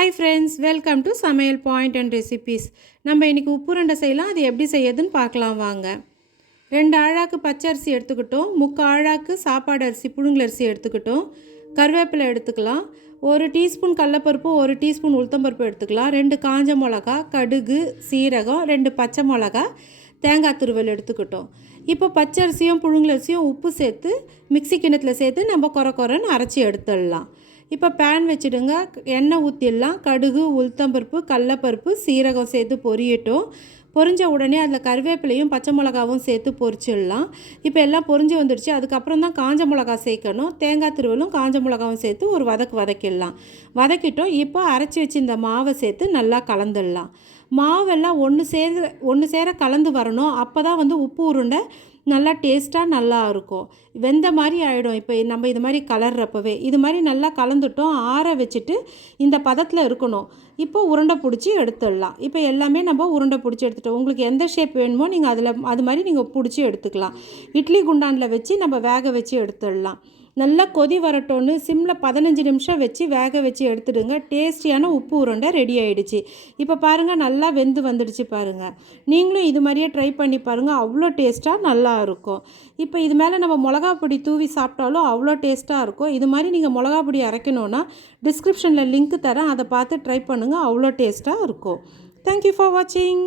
Hi friends, welcome to சமையல் point and recipes. நம்ம இன்றைக்கி உப்பு உருண்டை செய்யலாம். அது எப்படி செய்யறதுன்னு பார்க்கலாம் வாங்க. 2 ஆழாக்கு பச்சை அரிசி எடுத்துக்கிட்டோம், 3/4 ஆழாக்கு சாப்பாடு அரிசி புழுங்கலரிசி எடுத்துக்கிட்டோம், கருவேப்பிலை எடுத்துக்கலாம், 1 டீஸ்பூன் கடலப்பருப்பு, 1 டீஸ்பூன் உளுத்தம்பருப்பு எடுத்துக்கலாம், 2 காஞ்ச மிளகா, கடுகு, சீரகம், 2 பச்சை மிளகா, தேங்காய் துருவல் எடுத்துக்கிட்டோம். இப்போ பச்சரிசியும் புழுங்கலரிசியும் உப்பு சேர்த்து மிக்சி கிண்ணத்தில் சேர்த்து நம்ம கொரன்னு அரைச்சி எடுத்துடலாம். இப்போ பேன் வச்சுடுங்க, எண்ணெய் ஊற்றிடலாம். கடுகு, உளுத்தம்பருப்பு, கடலப்பருப்பு, சீரகம் சேர்த்து பொரியட்டும். பொரிஞ்ச உடனே அதில் கருவேப்பிலையும் பச்சை மிளகாவும் சேர்த்து பொரிச்சிடலாம். இப்போ எல்லாம் பொரிஞ்சு வந்துடுச்சு. அதுக்கப்புறம் தான் காஞ்ச மிளகா சேர்க்கணும். தேங்காய் துருவலும் காஞ்ச மிளகாவும் சேர்த்து ஒரு வதக்கிடலாம். வதக்கிட்டோம். இப்போ அரைச்சி வச்சு இந்த மாவை சேர்த்து நல்லா கலந்துடலாம். மாவெல்லாம் ஒன்று சேர கலந்து வரணும். அப்போ தான் உப்பு உருண்டை நல்லா டேஸ்ட்டாக நல்லா இருக்கும். வெந்த மாதிரி ஆகிடும். இப்போ நம்ம இது மாதிரி கலர்றப்பவே இது மாதிரி நல்லா கலந்துட்டோம். ஆற வச்சுட்டு இந்த பதத்தில் இருக்கணும். இப்போ உருண்டை பிடிச்சி எடுத்துடலாம். இப்போ எல்லாமே நம்ம உருண்டை பிடிச்சி எடுத்துட்டோம். உங்களுக்கு எந்த ஷேப் வேணுமோ நீங்கள் அது மாதிரி நீங்கள் பிடிச்சி எடுத்துக்கலாம். இட்லி குண்டானில் வச்சு நம்ம வேக வச்சு எடுத்துடலாம். நல்லா கொதி வரட்டோன்னு சிம்மில் 15 நிமிஷம் வச்சு வேக வச்சு எடுத்துடுங்க. டேஸ்டியான உப்பு உருண்டை ரெடி ஆகிடுச்சு. இப்போ பாருங்கள், நல்லா வெந்து வந்துடுச்சு பாருங்கள். நீங்களும் இது மாதிரியே ட்ரை பண்ணி பாருங்கள். அவ்வளோ டேஸ்ட்டாக நல்லா இருக்கும். இப்போ இது மேலே நம்ம மிளகா பொடி தூவி சாப்பிட்டாலும் அவ்வளோ டேஸ்ட்டாக இருக்கும். இது மாதிரி நீங்கள் மிளகா பொடி அரைக்கணுன்னா டிஸ்கிரிப்ஷனில் லிங்க் தரேன், அதை பார்த்து ட்ரை பண்ணுங்கள். அவ்வளோ டேஸ்ட்டாக இருக்கும். தேங்க்யூ ஃபார் வாட்சிங்.